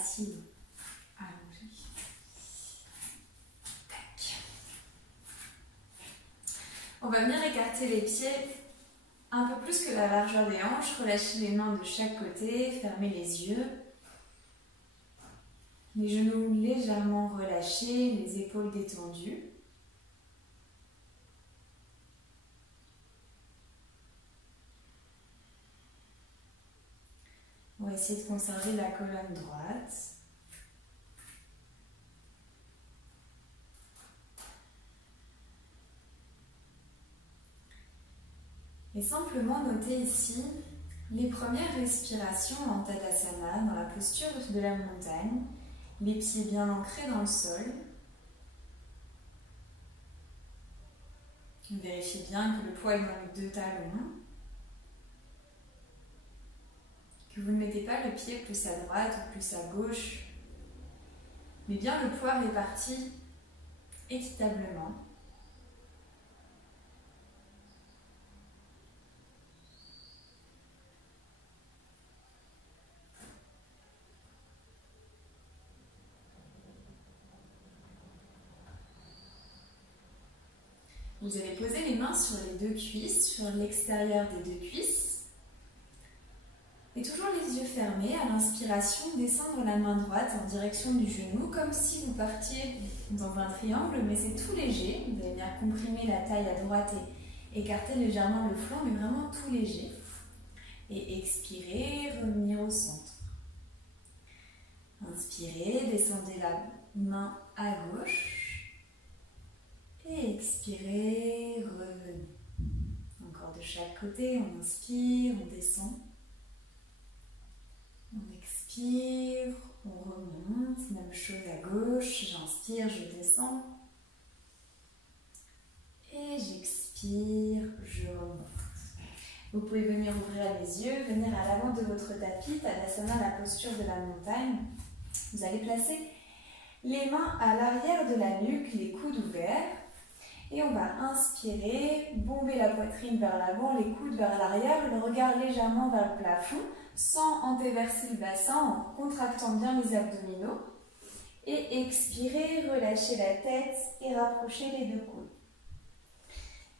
assise, allongée. Tac. On va venir écarter les pieds un peu plus que la largeur des hanches, relâcher les mains de chaque côté, fermer les yeux. Les genoux légèrement relâchés, les épaules détendues. On va essayer de conserver la colonne droite. Et simplement noter ici les premières respirations en Tadasana, dans la posture de la montagne, les pieds bien ancrés dans le sol. Vérifiez bien que le poids est dans les deux talons, que vous ne mettez pas le pied plus à droite ou plus à gauche, mais bien le poids réparti équitablement. Vous allez poser les mains sur les deux cuisses, sur l'extérieur des deux cuisses. Et toujours les yeux fermés, à l'inspiration, descendre la main droite en direction du genou, comme si vous partiez dans un triangle, mais c'est tout léger. Vous allez bien comprimer la taille à droite et écarter légèrement le flanc, mais vraiment tout léger. Et expirez, revenir au centre. Inspirez, descendez la main à gauche. Et expirez, revenez. Encore de chaque côté, on inspire, on descend. On expire, on remonte. Même chose à gauche, j'inspire, je descends. Et j'expire, je remonte. Vous pouvez venir ouvrir les yeux, venir à l'avant de votre tapis, Tadasana, la posture de la montagne. Vous allez placer les mains à l'arrière de la nuque, les coudes ouverts. Et on va inspirer, bomber la poitrine vers l'avant, les coudes vers l'arrière, le regard légèrement vers le plafond, sans antéverser le bassin, en contractant bien les abdominaux. Et expirez, relâchez la tête et rapprochez les deux coudes.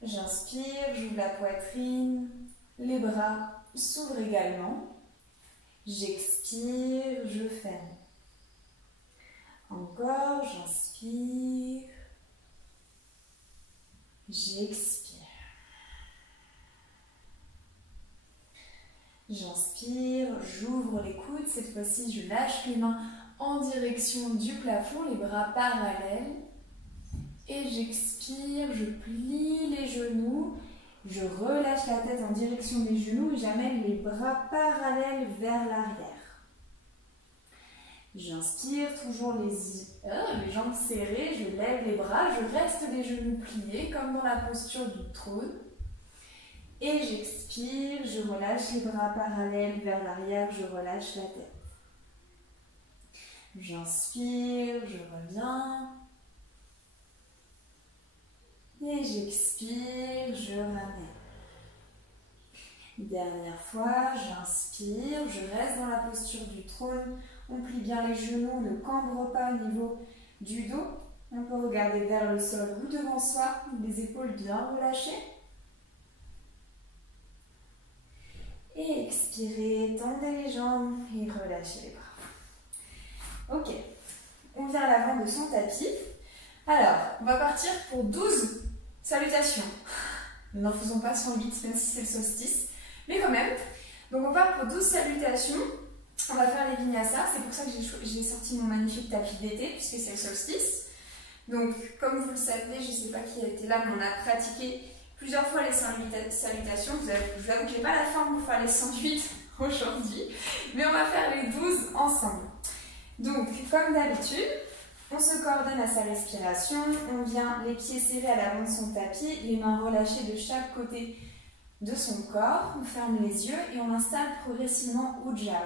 J'inspire, j'ouvre la poitrine, les bras s'ouvrent également. J'expire, je ferme. Encore, j'inspire. J'expire. J'inspire, j'ouvre les coudes. Cette fois-ci, je lâche les mains en direction du plafond, les bras parallèles. Et j'expire, je plie les genoux. Je relâche la tête en direction des genoux et j'amène les bras parallèles vers l'arrière. J'inspire, toujours les jambes serrées, je lève les bras, je reste les genoux pliés comme dans la posture du trône. Et j'expire, je relâche les bras parallèles vers l'arrière, je relâche la tête. J'inspire, je reviens. Et j'expire, je ramène. Dernière fois, j'inspire, je reste dans la posture du trône. On plie bien les genoux, ne cambre pas au niveau du dos. On peut regarder vers le sol ou devant soi, les épaules bien relâchées. Et expirez, tendez les jambes et relâchez les bras. Ok, on vient à l'avant de son tapis. Alors, on va partir pour 12 salutations. N'en faisons pas 108, même si c'est le solstice. Mais quand même, donc on part pour 12 salutations. On va faire les vinyasas, c'est pour ça que j'ai sorti mon magnifique tapis d'été, puisque c'est le solstice. Donc, comme vous le savez, je ne sais pas qui a été là, mais on a pratiqué plusieurs fois les salutations. Je vous avoue que je n'ai pas la forme pour faire les 108 aujourd'hui, mais on va faire les 12 ensemble. Donc, comme d'habitude, on se coordonne à sa respiration, on vient les pieds serrés à l'avant de son tapis, les mains relâchées de chaque côté de son corps, on ferme les yeux et on installe progressivement Ujjayi.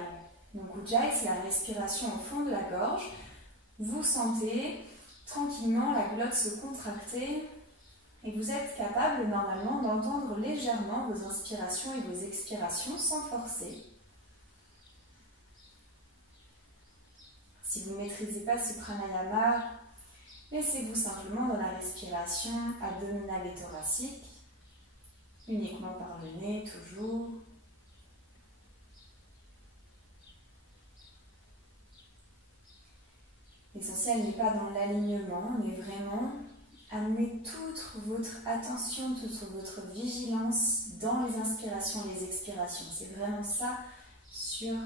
Donc Ujjayi, c'est la respiration au fond de la gorge. Vous sentez tranquillement la glotte se contracter et vous êtes capable normalement d'entendre légèrement vos inspirations et vos expirations sans forcer. Si vous ne maîtrisez pas ce pranayama, laissez-vous simplement dans la respiration abdominale et thoracique, uniquement par le nez, toujours. L'essentiel n'est pas dans l'alignement, mais vraiment amener toute votre attention, toute votre vigilance dans les inspirations et les expirations. C'est vraiment ça sur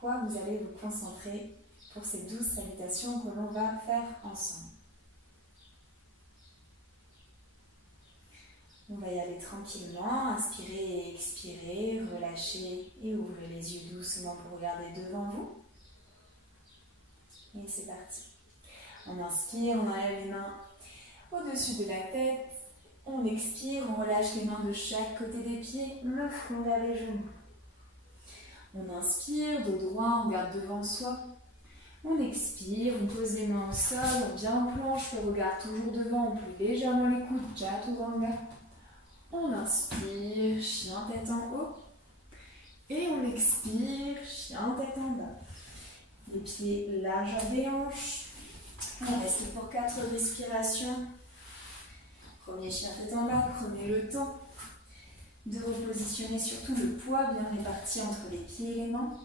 quoi vous allez vous concentrer pour ces 12 salutations que l'on va faire ensemble. On va y aller tranquillement, inspirez et expirez, relâchez et ouvrez les yeux doucement pour regarder devant vous. Et c'est parti. On inspire, on enlève les mains au-dessus de la tête. On expire, on relâche les mains de chaque côté des pieds, le front vers les genoux. On inspire, dos droit, on regarde devant soi. On expire, on pose les mains au sol, on vient en planche, le regard toujours devant, on plie légèrement les coudes, chaturanga. On inspire, chien tête en haut. Et on expire, chien tête en bas. Les pieds largeur des hanches. On reste pour 4 respirations. Premier chien tête en bas, prenez le temps de repositionner surtout le poids bien réparti entre les pieds et les mains.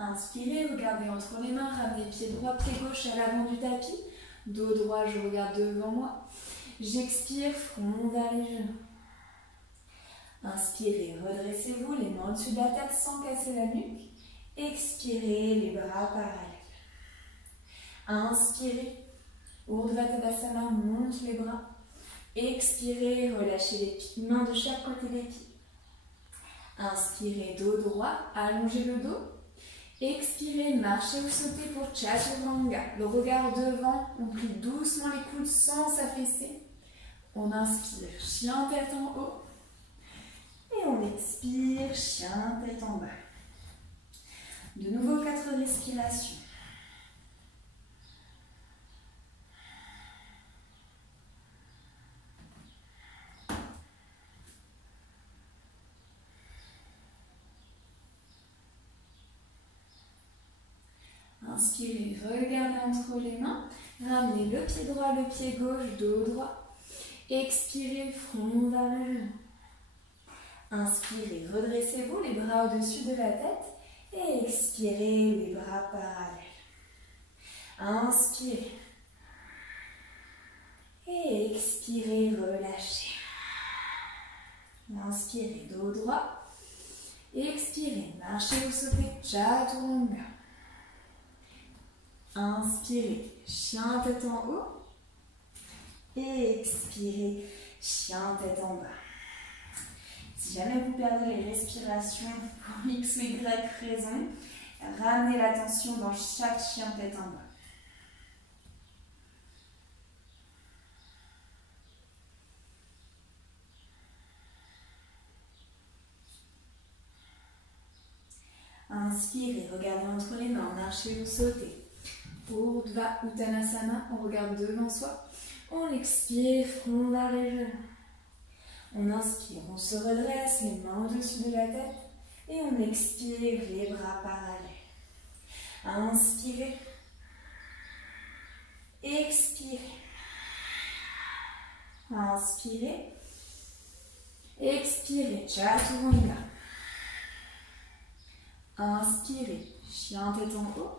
Inspirez, regardez entre les mains, ramenez pied droit, pied gauche à l'avant du tapis. Dos droit, je regarde devant moi. J'expire, front vers les genoux. Inspirez, redressez-vous, les mains au-dessus de la tête sans casser la nuque. Expirez, les bras parallèles. Inspirez, Urdhva Tadasana, monte les bras. Expirez, relâchez les pieds, mains de chaque côté des pieds. Inspirez, dos droit, allongez le dos. Expirez, marchez ou sautez pour Chaturanga. Le regard devant, on plie doucement les coudes sans s'affaisser. On inspire, chien tête en haut. Et on expire, chien tête en bas. De nouveau 4 respirations. Inspirez, regardez entre les mains. Ramenez le pied droit, le pied gauche, dos droit. Expirez, front vers le genou. Inspirez, redressez-vous, les bras au-dessus de la tête. Et expirez, les bras parallèles. Inspirez. Et expirez, relâchez. Inspirez, dos droit. Expirez, marchez ou sautez, Chaturanga. Inspirez, chien tête en haut. Et expirez, chien tête en bas. Si jamais vous perdez les respirations pour X ou Y raison, ramenez l'attention dans chaque chien tête en bas. Inspirez, regardez entre les mains, marchez ou sautez. Urdhva Uttanasana, on regarde devant soi. On expire, front vers les genoux. On inspire, on se redresse, les mains au-dessus de la tête. Et on expire, les bras parallèles. Inspirez. Expirez. Inspirez. Expirez, Chaturanga. Inspirez, chien tête en haut.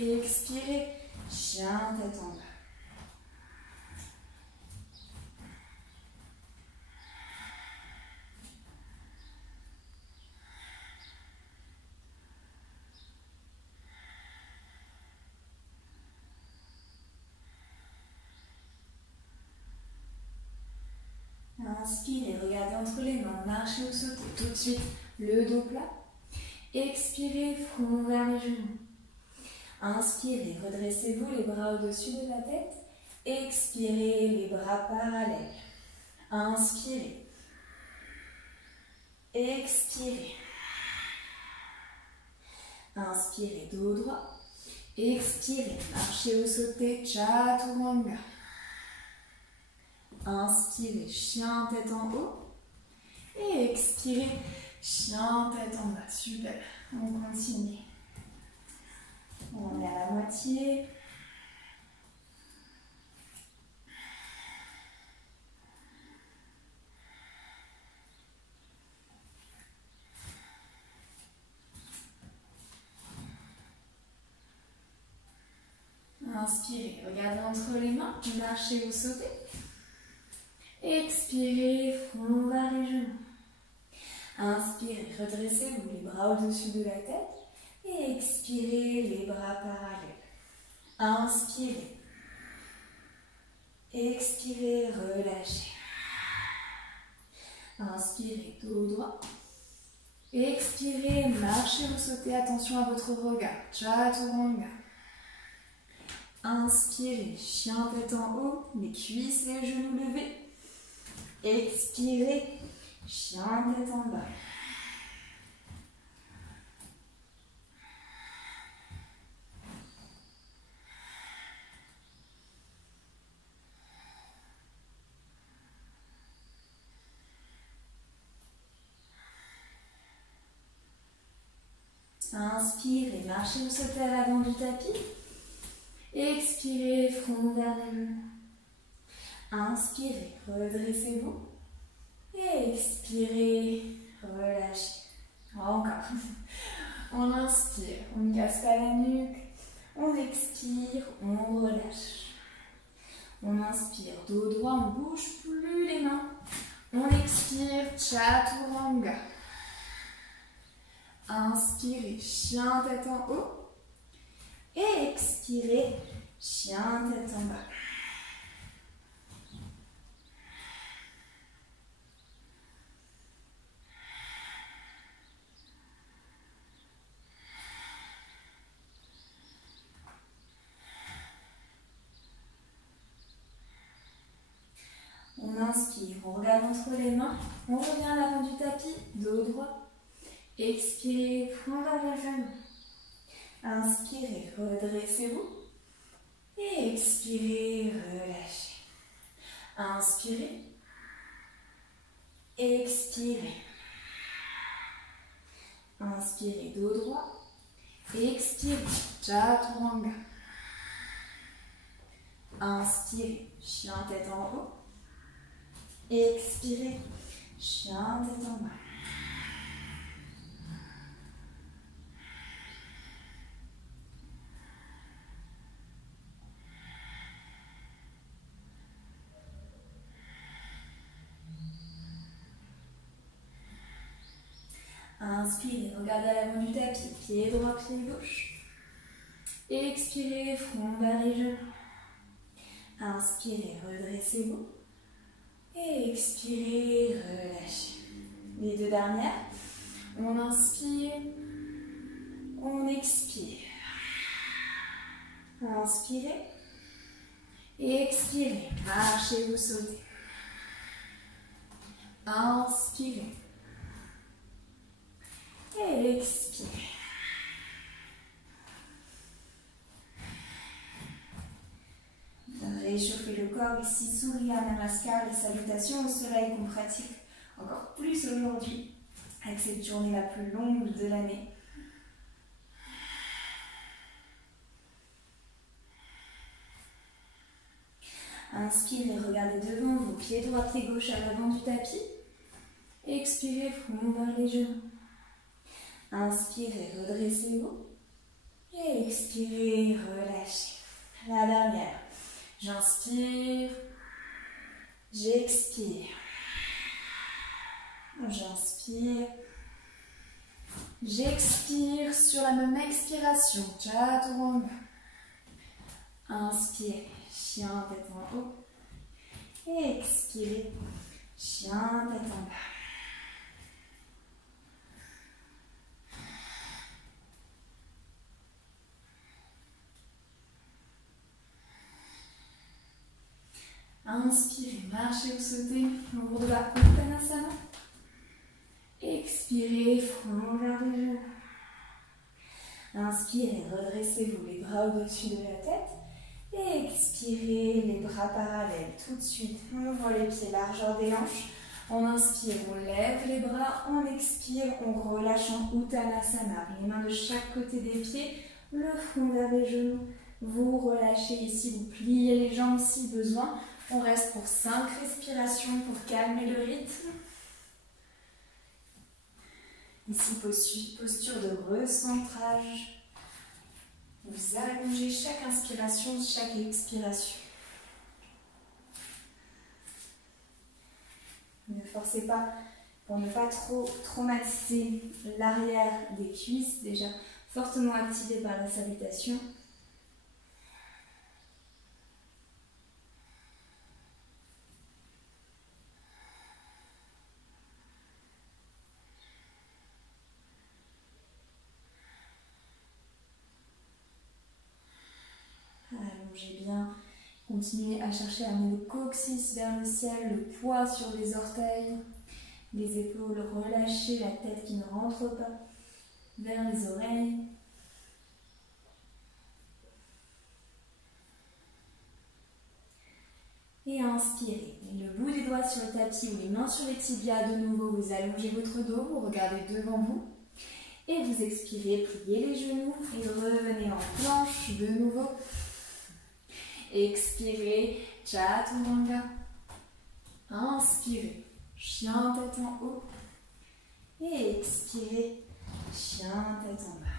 Expirez, chien tête en bas. Inspirez, regardez entre les mains, marchez ou sautez tout de suite le dos plat. Expirez, front vers les genoux. Inspirez, redressez-vous, les bras au-dessus de la tête. Expirez, les bras parallèles. Inspirez. Expirez. Inspirez, dos droit. Expirez, marchez ou sautez, chaturanga. Inspirez, chien tête en haut. Et expirez, chien tête en bas. Super. On continue. On est à la moitié. Inspirez, regardez entre les mains, marchez ou sautez. Expirez, front vers les genoux. Inspirez, redressez-vous les bras au-dessus de la tête. Et expirez, les bras parallèles. Inspirez. Expirez, relâchez. Inspirez, dos droit. Expirez, marchez ou sautez, attention à votre regard. Chaturanga. Inspirez, chien tête en haut, les cuisses et les genoux levés. Expirez, chien tête en bas. Inspirez, marchez ou sautez à l'avant du tapis. Expirez, front vers les genoux. Inspirez, redressez-vous. Et expirez, relâchez. Encore. On inspire, on ne casse pas la nuque. On expire, on relâche. On inspire, dos droit, on ne bouge plus les mains. On expire, chaturanga. Inspirez, chien tête en haut. Et expirez, chien tête en bas. On inspire, on regarde entre les mains, on revient à l'avant du tapis, dos droit. Expirez, front vers les genoux. Inspirez, redressez-vous. Et expirez, relâchez. Inspirez. Expirez. Inspirez, dos droit. Expirez, chaturanga. Inspirez, chien tête en haut. Expirez, chien tête en bas. Inspirez, regardez à l'avant du tapis, pied droit, pied gauche. Expirez, front vers les genoux. Inspirez, redressez-vous. Et expirez, relâchez. Les deux dernières. On inspire, on expire. Inspirez. Et expirez, marchez ou sautez. Inspirez. Et expirez. Réchauffez le corps ici, Surya Namaskar, les salutations au soleil qu'on pratique encore plus aujourd'hui avec cette journée la plus longue de l'année. Inspirez, regardez devant vous, pied droit, pied gauche à l'avant du tapis. Expirez, front vers les genoux. Inspirez, redressez-vous. Et expirez, relâchez. La dernière. J'inspire. J'expire. J'inspire. J'expire sur la même expiration. Chaturanga. Inspirez. Chien tête en haut. Et expirez. Chien tête en bas. Inspirez, marchez ou sautez au bord de la Uttanasana. Expirez, front vers les genoux. Inspirez, redressez-vous les bras au-dessus de la tête. Et expirez, les bras parallèles. Tout de suite, on ouvre les pieds, largeur des hanches. On inspire, on lève les bras. On expire, on relâche en Uttanasana. Les mains de chaque côté des pieds, le front vers les genoux. Vous relâchez ici, vous pliez les jambes si besoin. On reste pour 5 respirations pour calmer le rythme. Ici, posture de recentrage. Vous allongez chaque inspiration, chaque expiration. Ne forcez pas pour ne pas trop traumatiser l'arrière des cuisses, déjà fortement activé par la salutation. Allongez bien. Continuez à chercher à amener le coccyx vers le ciel, le poids sur les orteils, les épaules relâchées, la tête qui ne rentre pas vers les oreilles. Et inspirez. Le bout des doigts sur le tapis ou les mains sur les tibias de nouveau. Vous allongez votre dos, vous regardez devant vous. Et vous expirez, pliez les genoux et revenez en planche de nouveau. Expirez, Chaturanga. Inspirez, chien tête en haut. Et expirez, chien tête en bas.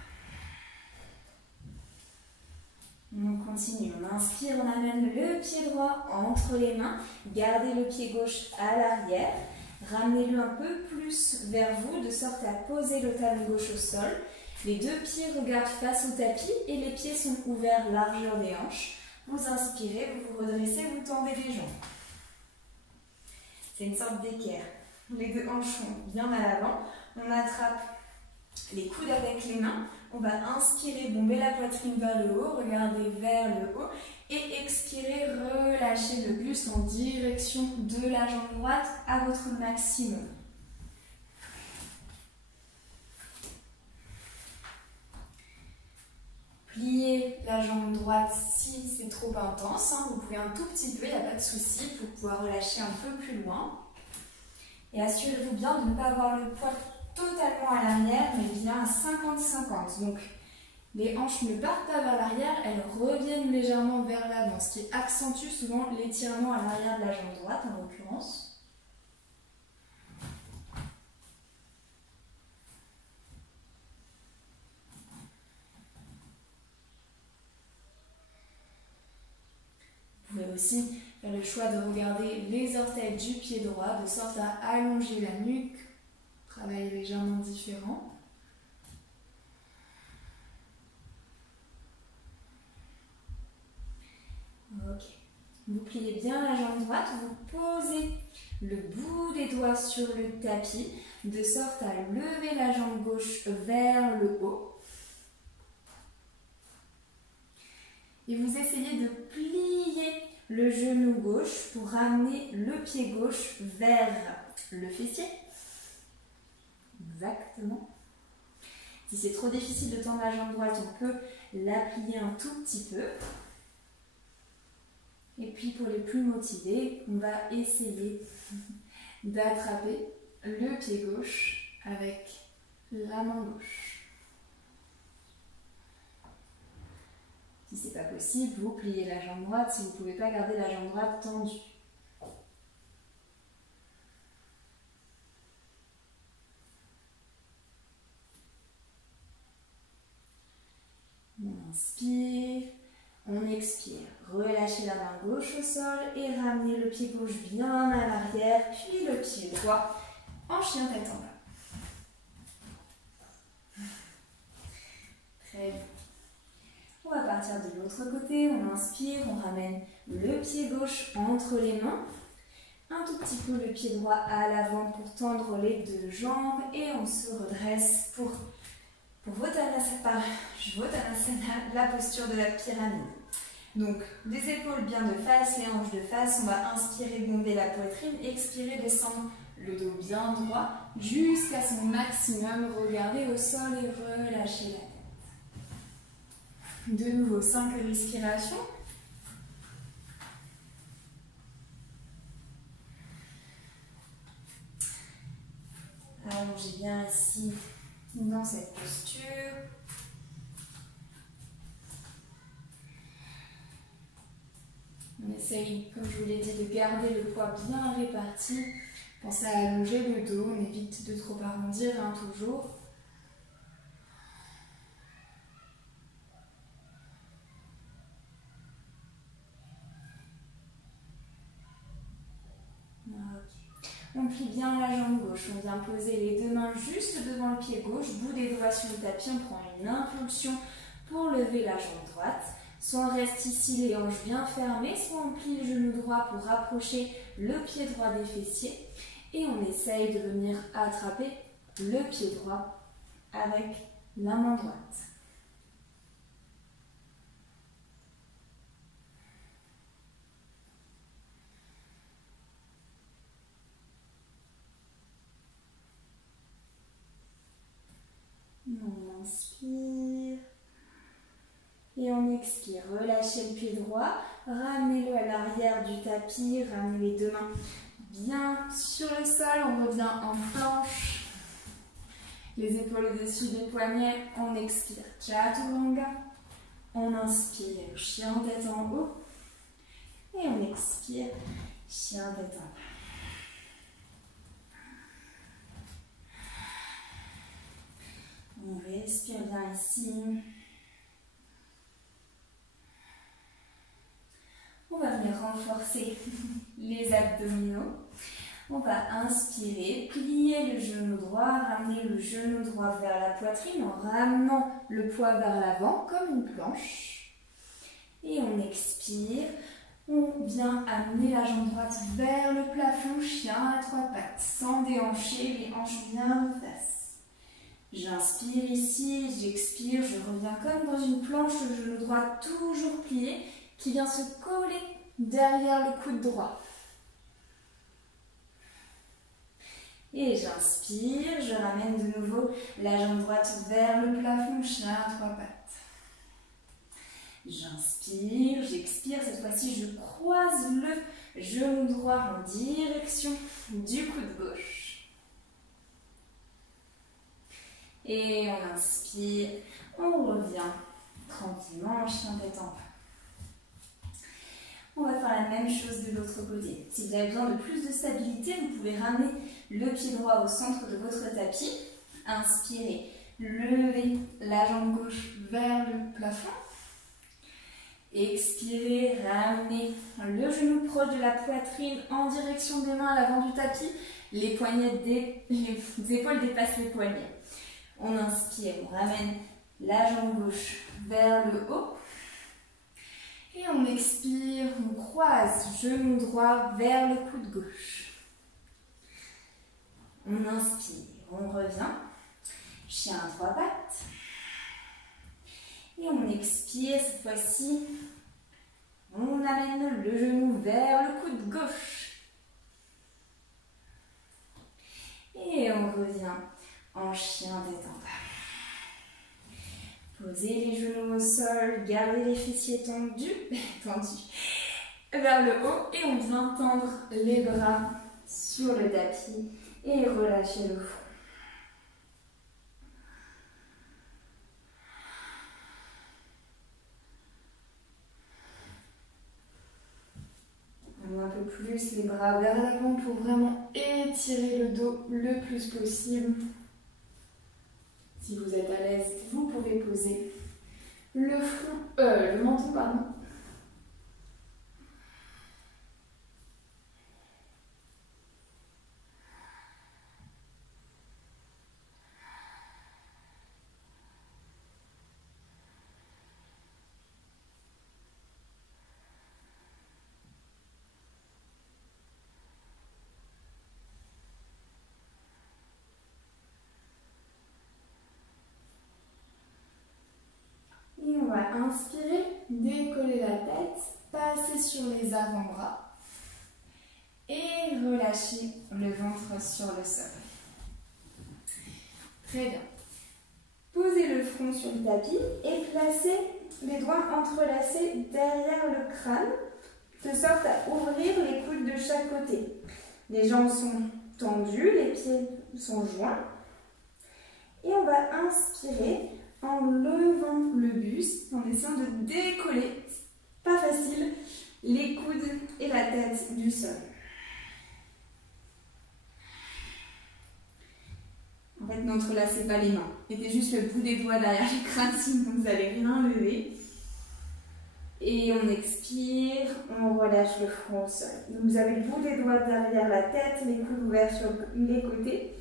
On continue, on inspire, on amène le pied droit entre les mains. Gardez le pied gauche à l'arrière. Ramenez-le un peu plus vers vous de sorte à poser le talon gauche au sol. Les deux pieds regardent face au tapis et les pieds sont ouverts largeur des hanches. Vous inspirez, vous vous redressez, vous tendez les jambes. C'est une sorte d'équerre. Les deux hanches sont bien à l'avant. On attrape les coudes avec les mains. On va inspirer, bomber la poitrine vers le haut, regarder vers le haut. Et expirer, relâcher le buste en direction de la jambe droite à votre maximum. Pliez la jambe droite si c'est trop intense. Vous pouvez un tout petit peu, il n'y a pas de souci, pour pouvoir relâcher un peu plus loin. Et assurez-vous bien de ne pas avoir le poids totalement à l'arrière, mais bien à 50-50. Donc, les hanches ne partent pas vers l'arrière, elles reviennent légèrement vers l'avant, ce qui accentue souvent l'étirement à l'arrière de la jambe droite, en l'occurrence. Vous pouvez aussi faire le choix de regarder les orteils du pied droit, de sorte à allonger la nuque, travail légèrement différent. Ok. Vous pliez bien la jambe droite, vous posez le bout des doigts sur le tapis, de sorte à lever la jambe gauche vers le haut. Et vous essayez de plier le genou gauche pour ramener le pied gauche vers le fessier. Exactement. Si c'est trop difficile de tendre la jambe droite, on peut la plier un tout petit peu. Et puis pour les plus motivés, on va essayer d'attraper le pied gauche avec la main gauche. Si ce n'est pas possible, vous pliez la jambe droite si vous ne pouvez pas garder la jambe droite tendue. On inspire, on expire. Relâchez la main gauche au sol et ramenez le pied gauche bien à l'arrière, puis le pied droit en chien tête en bas. Très bien. On va partir de l'autre côté, on inspire, on ramène le pied gauche entre les mains, un tout petit peu le pied droit à l'avant pour tendre les deux jambes et on se redresse pour Uttanasana, la posture de la pyramide. Donc, les épaules bien de face, les hanches de face, on va inspirer, bomber la poitrine, expirer, descendre le dos bien droit jusqu'à son maximum, regardez au sol et relâchez la tête. De nouveau, 5 respirations. Allongez bien ici dans cette posture. On essaye, comme je vous l'ai dit, de garder le poids bien réparti. Pensez à allonger le dos, on évite de trop arrondir, hein, toujours. On plie bien la jambe gauche, on vient poser les deux mains juste devant le pied gauche, bout des doigts sur le tapis, on prend une impulsion pour lever la jambe droite. Soit on reste ici les hanches bien fermées, soit on plie le genou droit pour rapprocher le pied droit des fessiers. Et on essaye de venir attraper le pied droit avec la main droite. On inspire et on expire. Relâchez le pied droit, ramenez-le à l'arrière du tapis, ramenez les deux mains bien sur le sol, on revient en planche. Les épaules au-dessus des poignets, on expire. Chaturanga, on inspire, chien tête en haut. Et on expire, chien tête en bas. On respire bien ici. On va venir renforcer les abdominaux. On va inspirer, plier le genou droit, ramener le genou droit vers la poitrine en ramenant le poids vers l'avant comme une planche. Et on expire. On vient amener la jambe droite vers le plafond, chien à trois pattes, sans déhancher, les hanches bien en face. J'inspire ici, j'expire, je reviens comme dans une planche, le genou droit toujours plié, qui vient se coller derrière le coude droit. Et j'inspire, je ramène de nouveau la jambe droite vers le plafond, chien à trois pattes. J'inspire, j'expire, cette fois-ci je croise le genou droit en direction du coude gauche. Et on inspire, on revient tranquillement, chien tête en bas. On va faire la même chose de l'autre côté. Si vous avez besoin de plus de stabilité, vous pouvez ramener le pied droit au centre de votre tapis. Inspirez, levez la jambe gauche vers le plafond. Expirez, ramenez le genou proche de la poitrine en direction des mains à l'avant du tapis. Les épaules dépassent les poignets. On inspire, on ramène la jambe gauche vers le haut. Et on expire, on croise genou droit vers le coude gauche. On inspire, on revient, chien à trois pattes. Et on expire, cette fois-ci, on amène le genou vers le coude gauche. Et on revient en chien tête en bas. Posez les genoux au sol, gardez les fessiers tendus vers le haut et on vient tendre les bras sur le tapis et relâcher le front. Un peu plus les bras vers l'avant pour vraiment étirer le dos le plus possible. Si vous êtes à l'aise, vous pouvez poser le menton, pardon. Et on va inspirer, décoller la tête, passer sur les avant-bras et relâcher le ventre sur le sol. Très bien. Posez le front sur le tapis et placez les doigts entrelacés derrière le crâne, de sorte à ouvrir les coudes de chaque côté. Les jambes sont tendues, les pieds sont joints. Et on va inspirer en levant le buste, en essayant de décoller, pas facile, les coudes et la tête du sol. En fait, n'entrelacez pas les mains. Mettez juste le bout des doigts derrière le crâne, sinon vous n'allez rien lever. Et on expire, on relâche le front au sol. Donc vous avez le bout des doigts derrière la tête, les coudes ouverts sur les côtés.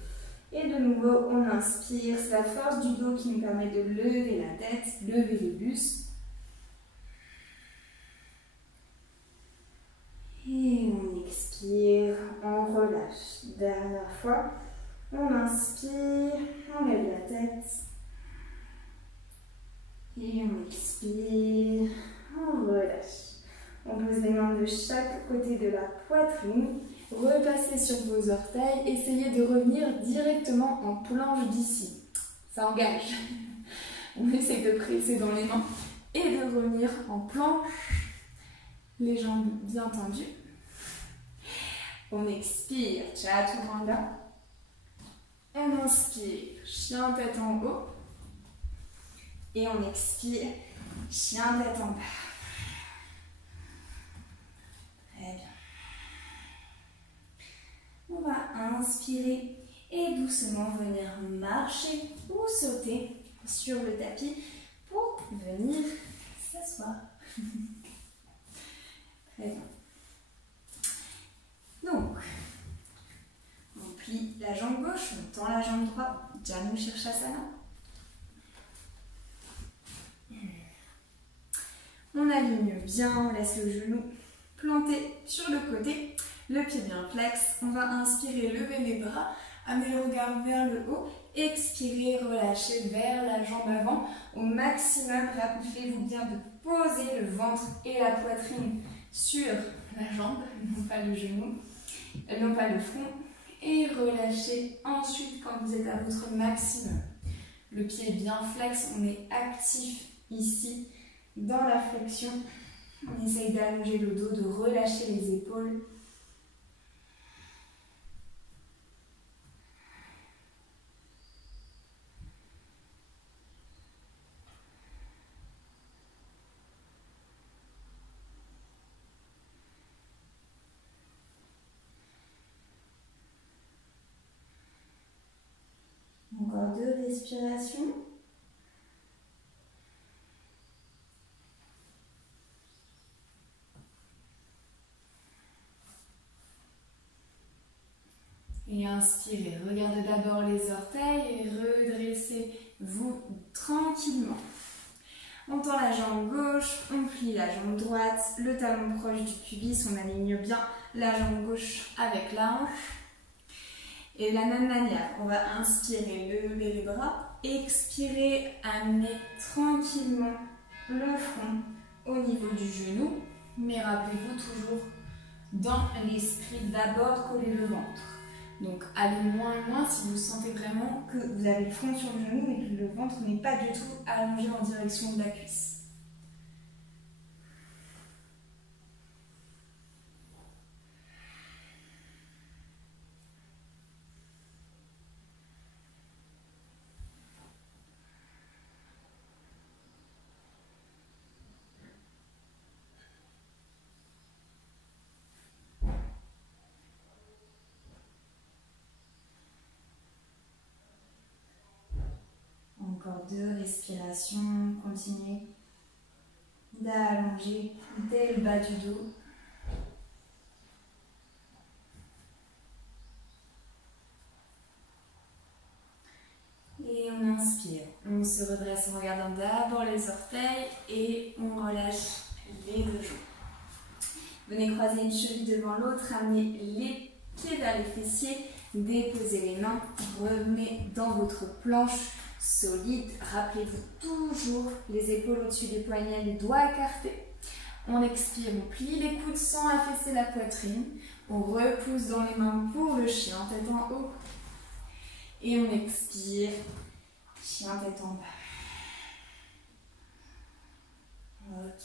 Et de nouveau, on inspire. C'est la force du dos qui nous permet de lever la tête, lever le buste. Et on expire, on relâche. Dernière fois, on inspire, on lève la tête. Et on expire, on relâche. On pose les mains de chaque côté de la poitrine. Repassez sur vos orteils. Essayez de revenir directement en planche d'ici. Ça engage. On essaie de presser dans les mains et de revenir en planche. Les jambes bien tendues. On expire, Chaturanga. On inspire, chien tête en haut. Et on expire, chien tête en bas. Très bien. On va inspirer et doucement venir marcher ou sauter sur le tapis pour venir s'asseoir. Très bien. Donc, on plie la jambe gauche, on tend la jambe droite, Janu Shirshasana. On aligne bien, on laisse le genou planté sur le côté, le pied bien flex. On va inspirer, lever les bras, amener le regard vers le haut, expirer, relâcher vers la jambe avant. Au maximum, rappelez-vous bien de poser le ventre et la poitrine sur la jambe, non pas le genou, non pas le front, et relâchez ensuite quand vous êtes à votre maximum. Le pied est bien flex, on est actif ici dans la flexion. On essaye d'allonger le dos, de relâcher les épaules. Encore 2 respirations. Et inspirez, regardez d'abord les orteils et redressez-vous tranquillement. On tend la jambe gauche, on plie la jambe droite, le talon proche du pubis, on aligne bien la jambe gauche avec la hanche. Et de la même manière, on va inspirer, lever les bras, expirer, amener tranquillement le front au niveau du genou. Mais rappelez-vous toujours, dans l'esprit, d'abord coller le ventre. Donc allez moins loin si vous sentez vraiment que vous avez le front sur le genou et que le ventre n'est pas du tout allongé en direction de la cuisse. Encore 2 respirations, continuez d'allonger dès le bas du dos. Et on inspire, on se redresse en regardant d'abord les orteils et on relâche les 2 jambes. Venez croiser une cheville devant l'autre, amenez les pieds vers les fessiers, déposez les mains, revenez dans votre planche solide. Rappelez-vous toujours les épaules au-dessus des poignets, les doigts écartés. On expire, on plie les coudes sans affaisser la poitrine. On repousse dans les mains pour le chien, tête en haut. Et on expire, Chien tête en bas. Ok.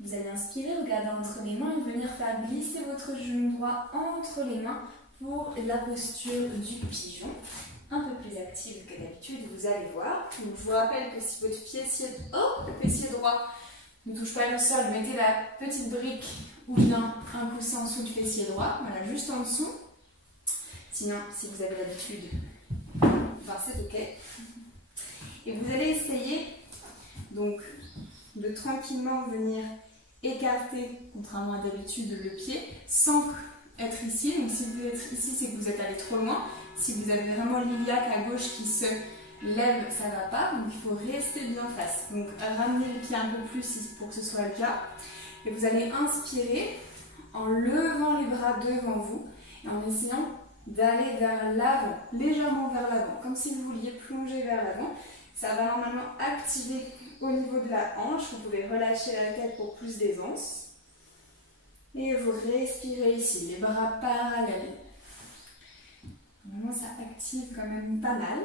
Vous allez inspirer, regarder entre les mains et venir faire glisser votre genou droit entre les mains pour la posture du pigeon. Un peu plus active que d'habitude, vous allez voir. Donc, je vous rappelle que si votre fessier droit ne touche pas le sol, mettez la petite brique ou bien un coussin en dessous du fessier droit, voilà, juste en dessous. Sinon, si vous avez l'habitude, enfin, c'est ok. Et vous allez essayer donc de tranquillement venir écarter, contrairement à d'habitude, le pied sans être ici. Donc si vous êtes ici, c'est que vous êtes allé trop loin. Si vous avez vraiment l'iliaque à gauche qui se lève, ça ne va pas. Donc il faut rester bien face. Donc ramenez le pied un peu plus pour que ce soit le cas. Et vous allez inspirer en levant les bras devant vous et en essayant d'aller vers l'avant, légèrement vers l'avant, comme si vous vouliez plonger vers l'avant. Ça va normalement activer au niveau de la hanche. Vous pouvez relâcher la tête pour plus d'aisance. Et vous respirez ici, les bras parallèles. Normalement, ça active quand même pas mal.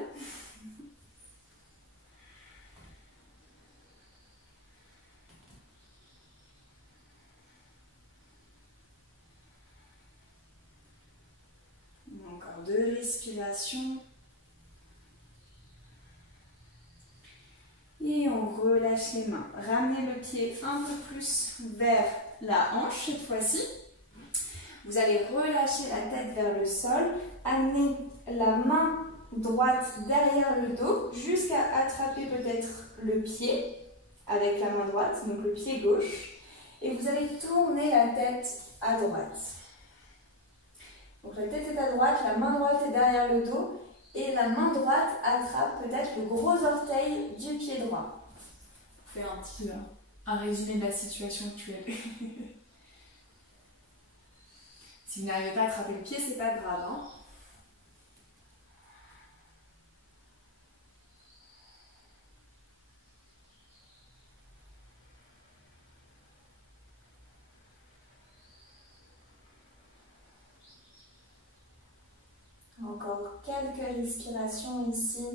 Encore 2 respirations. Et on relâche les mains. Ramenez le pied un peu plus vers la hanche cette fois-ci. Vous allez relâcher la tête vers le sol. Amenez la main droite derrière le dos jusqu'à attraper peut-être le pied avec la main droite, donc le pied gauche. Et vous allez tourner la tête à droite. Donc la tête est à droite, la main droite est derrière le dos. Et la main droite attrape peut-être le gros orteil du pied droit. Faire un résumé de la situation actuelle. Si vous n'arrivez pas à attraper le pied, c'est pas grave. Hein. Encore quelques respirations ici.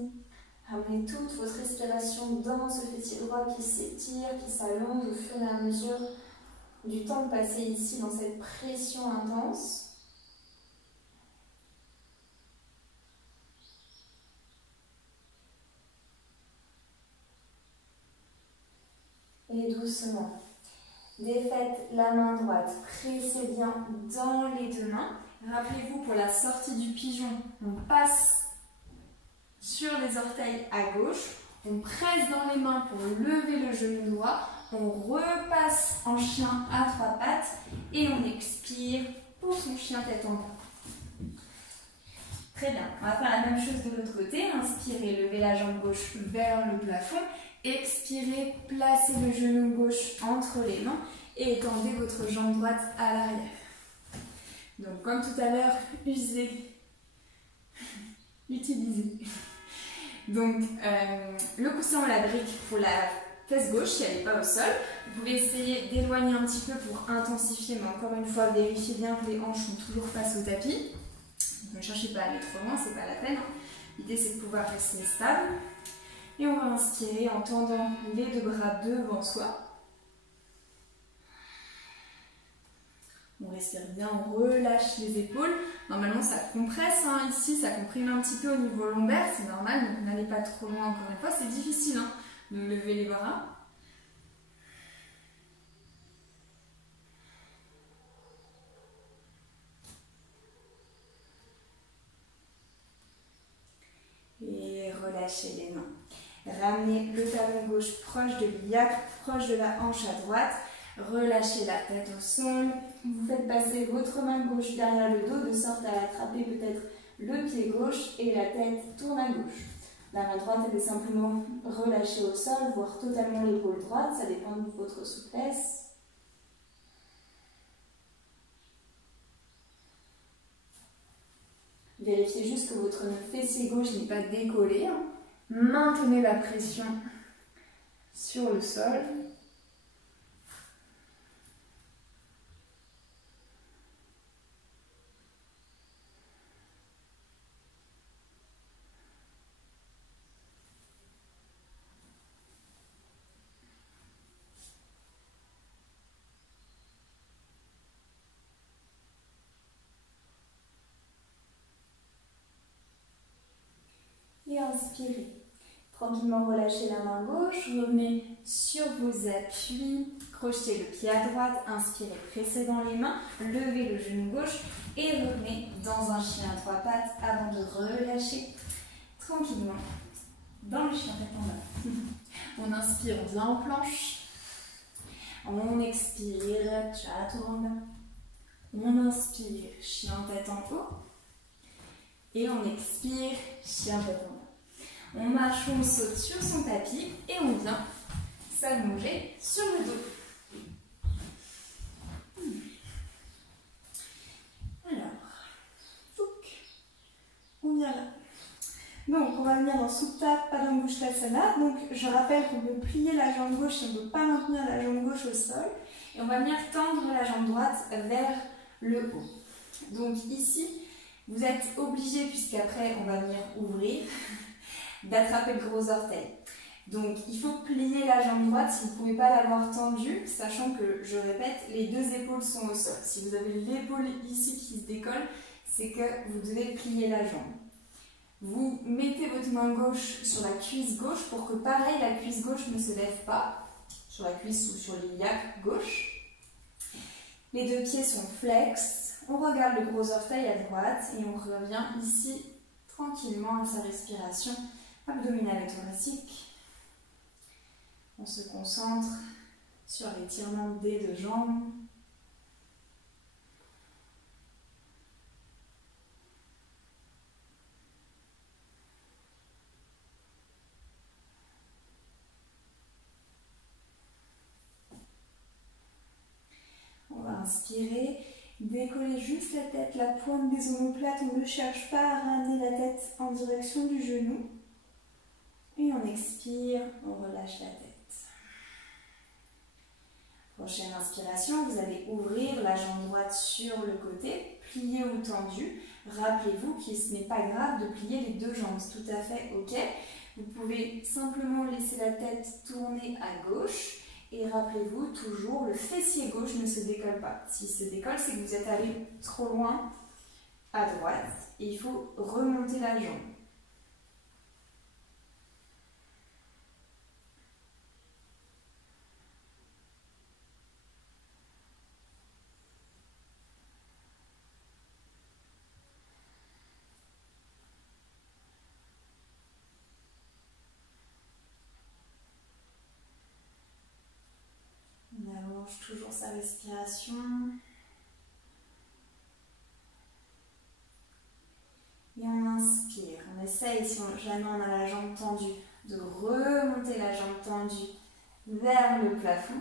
Ramenez toute votre respiration dans ce fessier droit qui s'étire, qui s'allonge au fur et à mesure du temps passé ici dans cette pression intense. Et doucement, défaites la main droite, pressez bien dans les 2 mains. Rappelez-vous, pour la sortie du pigeon, on passe sur les orteils à gauche, on presse dans les mains pour lever le genou droit, on repasse en chien à 3 pattes et on expire pour son chien tête en bas. Très bien, on va faire la même chose de l'autre côté. Inspirez, levez la jambe gauche vers le plafond. Expirez, placez le genou gauche entre les mains et étendez votre jambe droite à l'arrière. Donc comme tout à l'heure, utilisez. Donc le coussin ou la brique pour la fesse gauche si elle n'est pas au sol. Vous pouvez essayer d'éloigner un petit peu pour intensifier, mais encore une fois, vérifiez bien que les hanches sont toujours face au tapis. Ne cherchez pas à aller trop loin, c'est pas la peine. L'idée c'est de pouvoir rester stable. Et on va inspirer en tendant les 2 bras devant soi. On respire bien, on relâche les épaules. Normalement ça compresse, hein. Ici ça comprime un petit peu au niveau lombaire, c'est normal, donc n'allez pas trop loin encore une fois. C'est difficile hein, de lever les bras. Et relâchez les mains. Ramenez le talon gauche proche de l'iliaque, proche de la hanche à droite. Relâchez la tête au sol. Vous faites passer votre main gauche derrière le dos de sorte à attraper peut-être le pied gauche et la tête tourne à gauche. La main droite, elle est simplement relâchée au sol, voire totalement l'épaule droite. Ça dépend de votre souplesse. Vérifiez juste que votre fessier gauche n'est pas décollé. Maintenez la pression sur le sol. inspirez. Tranquillement relâchez la main gauche, revenez sur vos appuis, crochetez le pied à droite, inspirez, pressez dans les mains, levez le genou gauche et revenez dans un chien à 3 pattes avant de relâcher tranquillement dans le chien tête en bas. On inspire, on vient en planche. On expire, chaturanga. On inspire, chien tête en haut. Et on expire, chien tête en bas. On marche, on saute sur son tapis et on vient s'allonger sur le dos. Alors, on vient là. Donc, on va venir dans Supta Padangusthasana. Donc, je rappelle qu'on peut plier la jambe gauche et on ne peut pas maintenir la jambe gauche au sol. Et on va venir tendre la jambe droite vers le haut. Donc, ici, vous êtes obligé, puisqu'après, on va venir ouvrir, d'attraper le gros orteil. Donc, il faut plier la jambe droite si vous ne pouvez pas l'avoir tendue, sachant que, je répète, les deux épaules sont au sol. Si vous avez l'épaule ici qui se décolle, c'est que vous devez plier la jambe. Vous mettez votre main gauche sur la cuisse gauche pour que, pareil, la cuisse gauche ne se lève pas, sur la cuisse ou sur l'iliaque gauche. Les deux pieds sont flex. On regarde le gros orteil à droite et on revient ici tranquillement à sa respiration abdominale et thoracique. On se concentre sur l'étirement des deux jambes. On va inspirer, décoller juste la tête, la pointe des omoplates. On ne cherche pas à ramener la tête en direction du genou. Et on expire, on relâche la tête. Prochaine inspiration, vous allez ouvrir la jambe droite sur le côté, pliée ou tendue. Rappelez-vous que ce n'est pas grave de plier les deux jambes, c'est tout à fait ok. Vous pouvez simplement laisser la tête tourner à gauche. Et rappelez-vous, toujours, le fessier gauche ne se décolle pas. S'il se décolle, c'est que vous êtes allé trop loin à droite. Et il faut remonter la jambe. On allonge toujours sa respiration. Et on inspire. On essaye, si jamais on a la jambe tendue, de remonter la jambe tendue vers le plafond.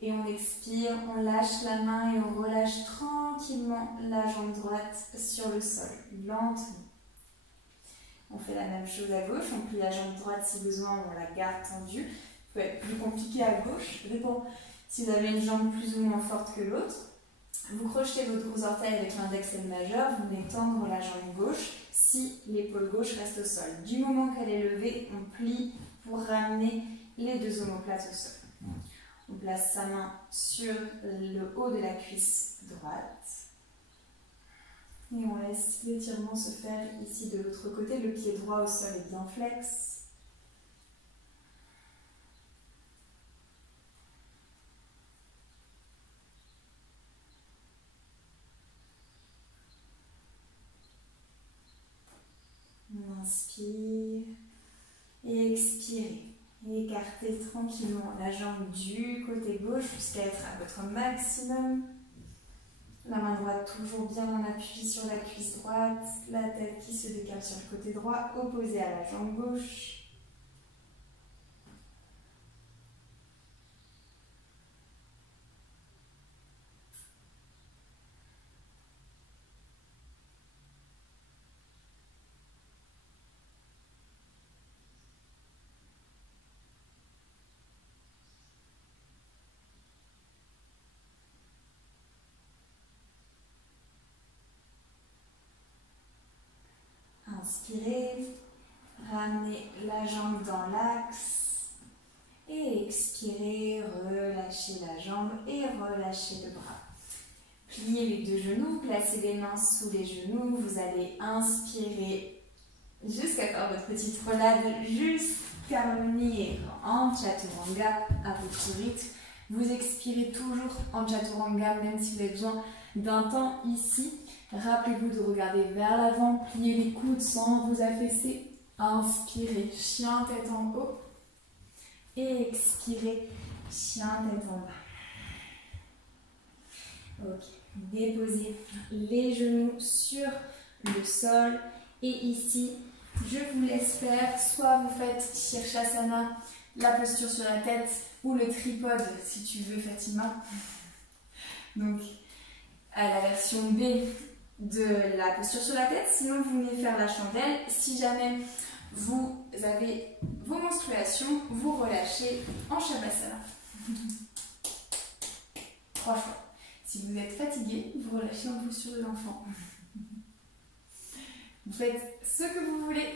Et on expire, on lâche la main et on relâche tranquillement la jambe droite sur le sol, lentement. On fait la même chose à gauche, on plie la jambe droite si besoin, on la garde tendue. Ça peut être plus compliqué à gauche, ça dépend si vous avez une jambe plus ou moins forte que l'autre. Vous crochetez votre gros orteil avec l'index et le majeur, vous venez tendre la jambe gauche si l'épaule gauche reste au sol. Du moment qu'elle est levée, on plie pour ramener les deux omoplates au sol. On place sa main sur le haut de la cuisse droite. Et on laisse l'étirement se faire ici de l'autre côté. Le pied droit au sol est bien flex. On inspire et expirez. Et écartez tranquillement la jambe du côté gauche jusqu'à être à votre maximum. La main droite toujours bien en appui sur la cuisse droite, la tête qui se décale sur le côté droit, opposée à la jambe gauche. Inspirez, ramenez la jambe dans l'axe et expirez, relâchez la jambe et relâchez le bras. Pliez les deux genoux, placez les mains sous les genoux, vous allez inspirer, jusqu'à faire votre petite roulade, jusqu'à revenir en Chaturanga à votre rythme. Vous expirez toujours en Chaturanga, même si vous avez besoin d'un temps ici. Rappelez-vous de regarder vers l'avant, plier les coudes sans vous affaisser. Inspirez, chien tête en haut. Et expirez, chien tête en bas. Ok, déposez les genoux sur le sol. Et ici, je vous laisse faire, soit vous faites Shirshasana, la posture sur la tête, ou le tripode si tu veux, Fatima. Donc, à la version B de la posture sur la tête. Sinon, vous venez faire la chandelle. Si jamais vous avez vos menstruations, vous relâchez en Shavasana. 3 fois. Si vous êtes fatigué, vous relâchez en posture de l'enfant. Vous faites ce que vous voulez.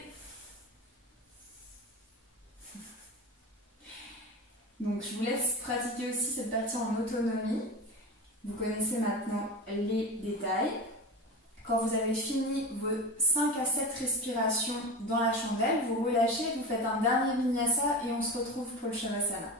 Donc, je vous laisse pratiquer aussi cette partie en autonomie. Vous connaissez maintenant les détails. Quand vous avez fini vos 5 à 7 respirations dans la chandelle, vous relâchez, vous faites un dernier vinyasa et on se retrouve pour le Shavasana.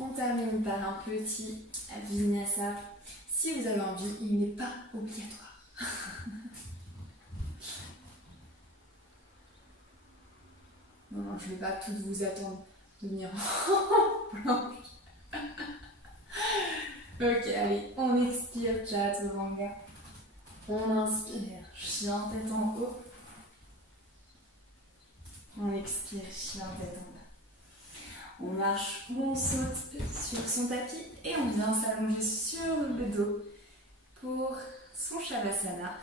On termine par un petit vinyasa. Si vous avez envie, il n'est pas obligatoire. Non, je ne vais pas toutes vous attendre de venir en planche. Ok, allez, on expire, Chaturanga. On inspire, chien tête en haut. On expire, chien tête en bas. On marche ou on saute sur son tapis et on vient s'allonger sur le dos pour son Shavasana.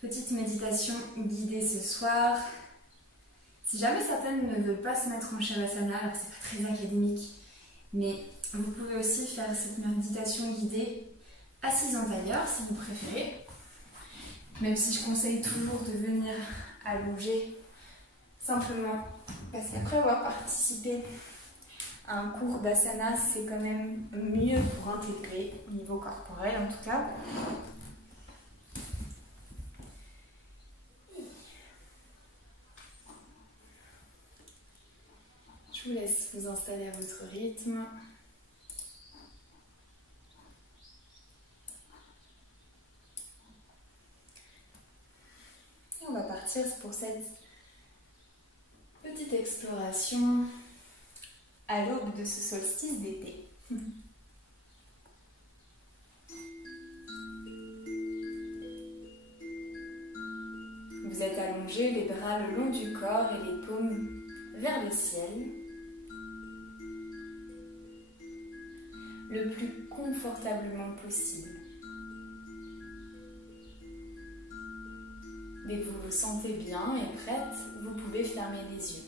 Petite méditation guidée ce soir. Si jamais certaines ne veulent pas se mettre en Shavasana, alors c'est pas très académique, mais vous pouvez aussi faire cette méditation guidée assise en tailleur si vous préférez. Même si je conseille toujours de venir allonger simplement parce qu'après avoir participé à un cours d'asana, c'est quand même mieux pour intégrer au niveau corporel en tout cas. Je vous laisse vous installer à votre rythme. Et on va partir pour cette petite exploration à l'aube de ce solstice d'été. Vous êtes allongé, les bras le long du corps et les paumes vers le ciel. Le plus confortablement possible. Dès que vous vous sentez bien et prête, vous pouvez fermer les yeux.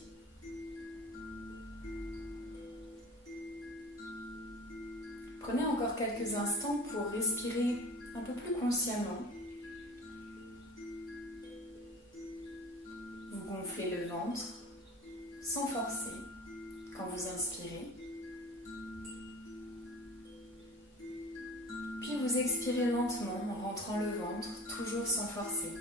Prenez encore quelques instants pour respirer un peu plus consciemment. Vous gonflez le ventre sans forcer quand vous inspirez. Puis vous expirez lentement en rentrant le ventre, toujours sans forcer.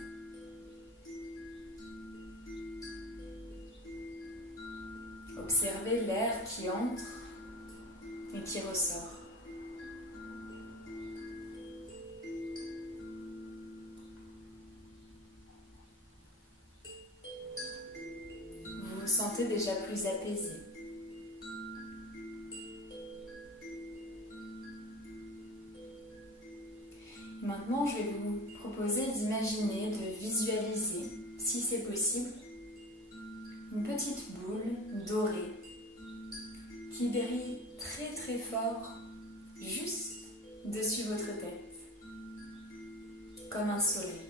Observez l'air qui entre et qui ressort. sentez déjà plus apaisé. Maintenant, je vais vous proposer d'imaginer, de visualiser, si c'est possible, une petite boule dorée qui brille très très fort juste dessus votre tête, comme un soleil.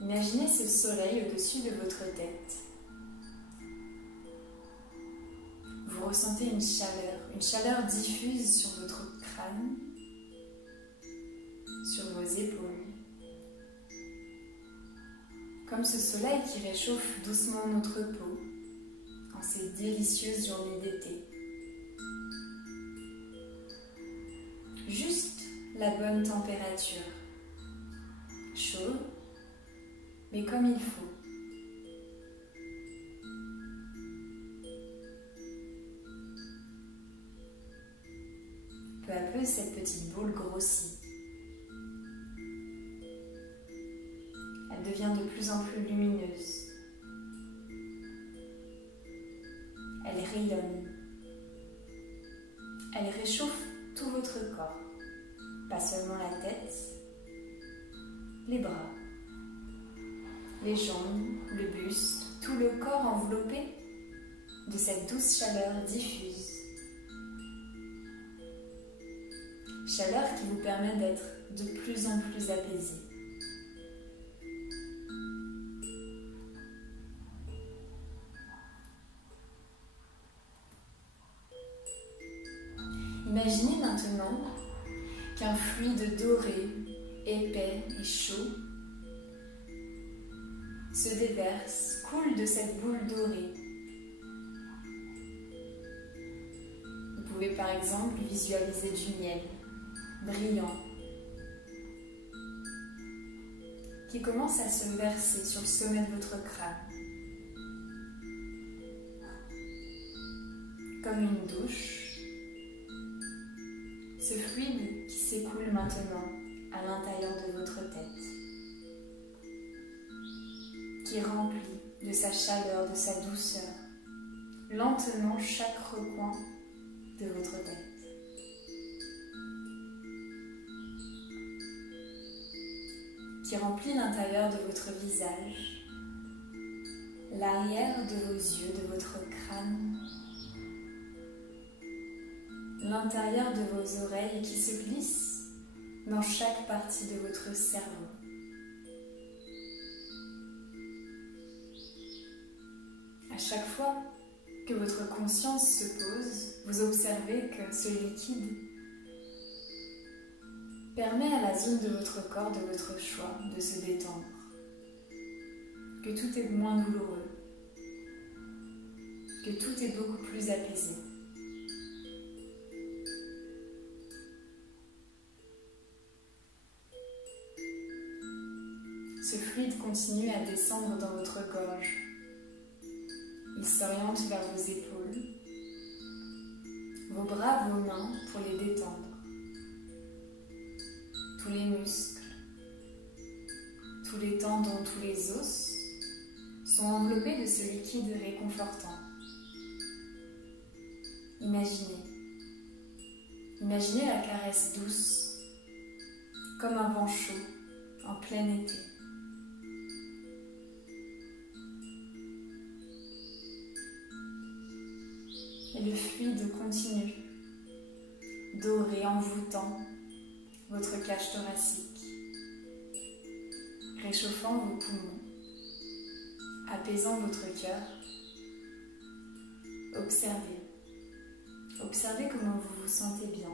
Imaginez ce soleil au-dessus de votre tête. Vous ressentez une chaleur diffuse sur votre crâne, sur vos épaules. Comme ce soleil qui réchauffe doucement notre peau en ces délicieuses journées d'été. Juste la bonne température. Chaud, mais comme il faut. Peu à peu, cette petite boule grossit. Elle devient de plus en plus lumineuse. Elle rayonne. Elle réchauffe tout votre corps, pas seulement la tête, les bras, les jambes, le buste, tout le corps enveloppé de cette douce chaleur diffuse. Chaleur qui vous permet d'être de plus en plus apaisé. Imaginez maintenant qu'un fluide doré, épais et chaud se déverse, coule de cette boule dorée. Vous pouvez par exemple visualiser du miel brillant qui commence à se verser sur le sommet de votre crâne. Comme une douche, ce fluide qui s'écoule maintenant à l'intérieur de votre tête, qui remplit de sa chaleur, de sa douceur, lentement chaque recoin de votre tête. Qui remplit l'intérieur de votre visage, l'arrière de vos yeux, de votre crâne, l'intérieur de vos oreilles qui se glisse dans chaque partie de votre cerveau. À chaque fois que votre conscience se pose, vous observez que ce liquide permet à la zone de votre corps, de votre choix, de se détendre, que tout est moins douloureux, que tout est beaucoup plus apaisé. Ce fluide continue à descendre dans votre gorge. Il s'oriente vers vos épaules, vos bras, vos mains pour les détendre. Tous les muscles, tous les tendons, tous les os sont enveloppés de ce liquide réconfortant. Imaginez la caresse douce, comme un vent chaud en plein été. Et le fluide continue, doré, envoûtant votre cage thoracique, réchauffant vos poumons, apaisant votre cœur. Observez comment vous vous sentez bien.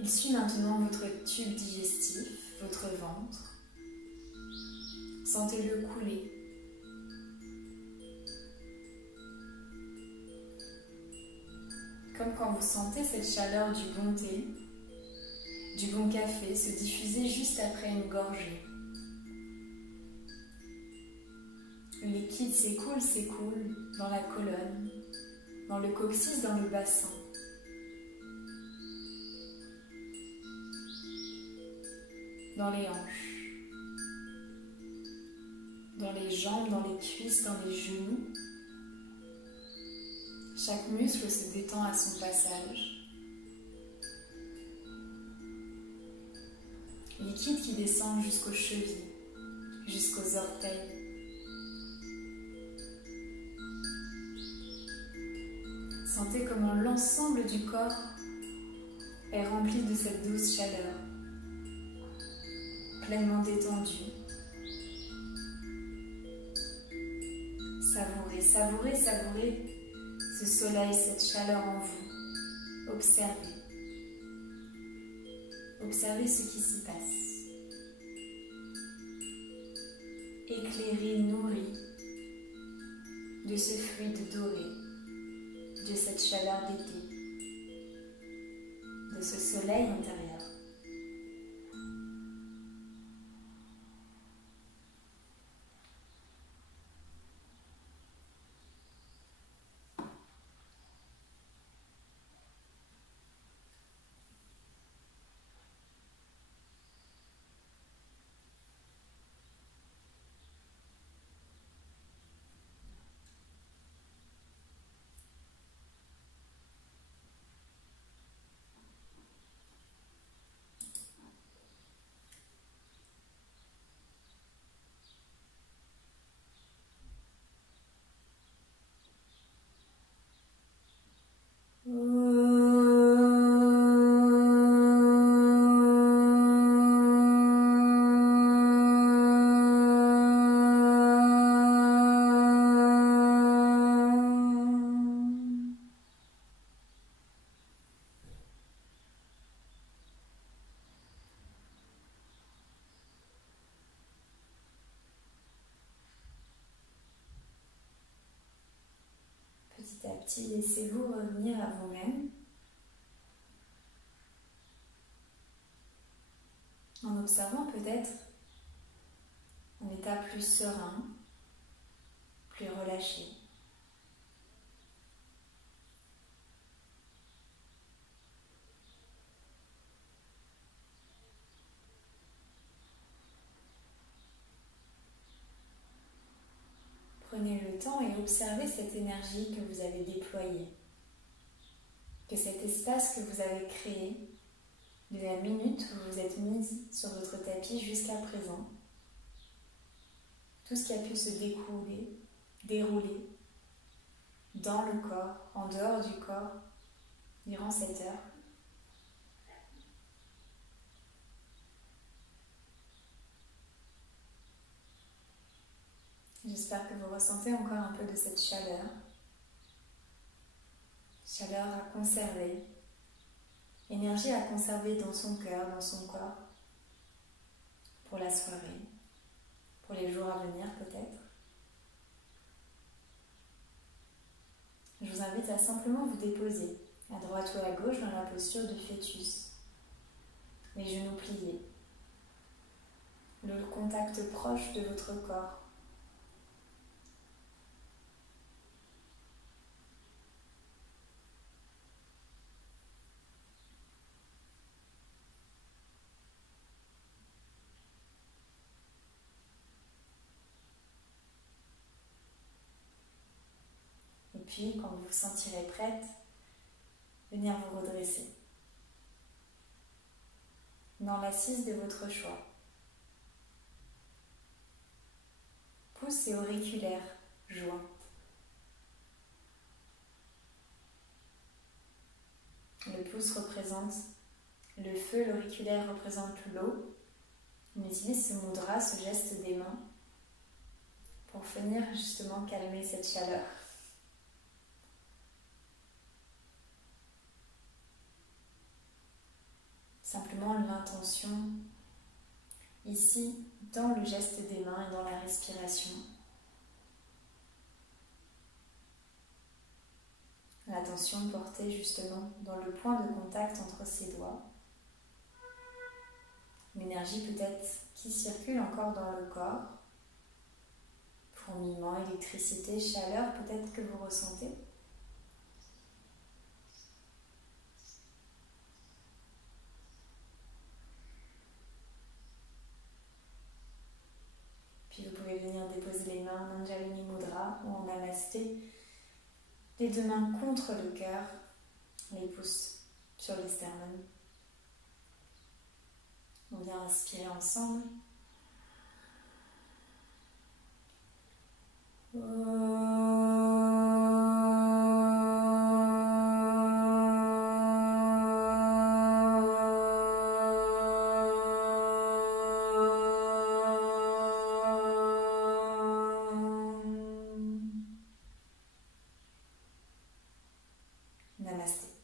Il suit maintenant votre tube digestif, votre ventre. Sentez-le couler. Comme quand vous sentez cette chaleur du bon thé, du bon café se diffuser juste après une gorgée. Le liquide s'écoule dans la colonne, dans le coccyx, dans le bassin. Dans les hanches, dans les jambes, dans les cuisses, dans les genoux. Chaque muscle se détend à son passage. Liquide qui descend jusqu'aux chevilles, jusqu'aux orteils. Sentez comment l'ensemble du corps est rempli de cette douce chaleur, pleinement détendue. Savourez, savourez, savourez ce soleil, cette chaleur en vous. Observez. Observez ce qui s'y passe. Éclairé, nourri de ce fluide doré, de cette chaleur d'été, de ce soleil intérieur. Petit à petit, laissez-vous revenir à vous-même en observant peut-être un état plus serein, plus relâché. Prenez le temps et observez cette énergie que vous avez déployée, que cet espace que vous avez créé de la minute où vous êtes mise sur votre tapis jusqu'à présent. Tout ce qui a pu se dérouler dans le corps, en dehors du corps, durant cette heure. J'espère que vous ressentez encore un peu de cette chaleur. Chaleur à conserver. Énergie à conserver dans son cœur, dans son corps. Pour la soirée. Pour les jours à venir peut-être. Je vous invite à simplement vous déposer à droite ou à gauche dans la posture du fœtus. Les genoux pliés. Le contact proche de votre corps. Et puis, quand vous vous sentirez prête, venir vous redresser dans l'assise de votre choix. Pouces et auriculaires joints. Le pouce représente le feu, l'auriculaire représente l'eau. On utilise ce mudra, ce geste des mains, pour venir justement calmer cette chaleur. Simplement l'intention, ici, dans le geste des mains et dans la respiration. L'attention portée justement dans le point de contact entre ses doigts. L'énergie peut-être qui circule encore dans le corps pour fourmillement, électricité, chaleur peut-être que vous ressentez. Puis vous pouvez venir déposer les mains en Anjalini Mudra ou en Namasté. Les deux mains contre le cœur, les pouces sur les sternums. On vient inspirer ensemble. Namasté.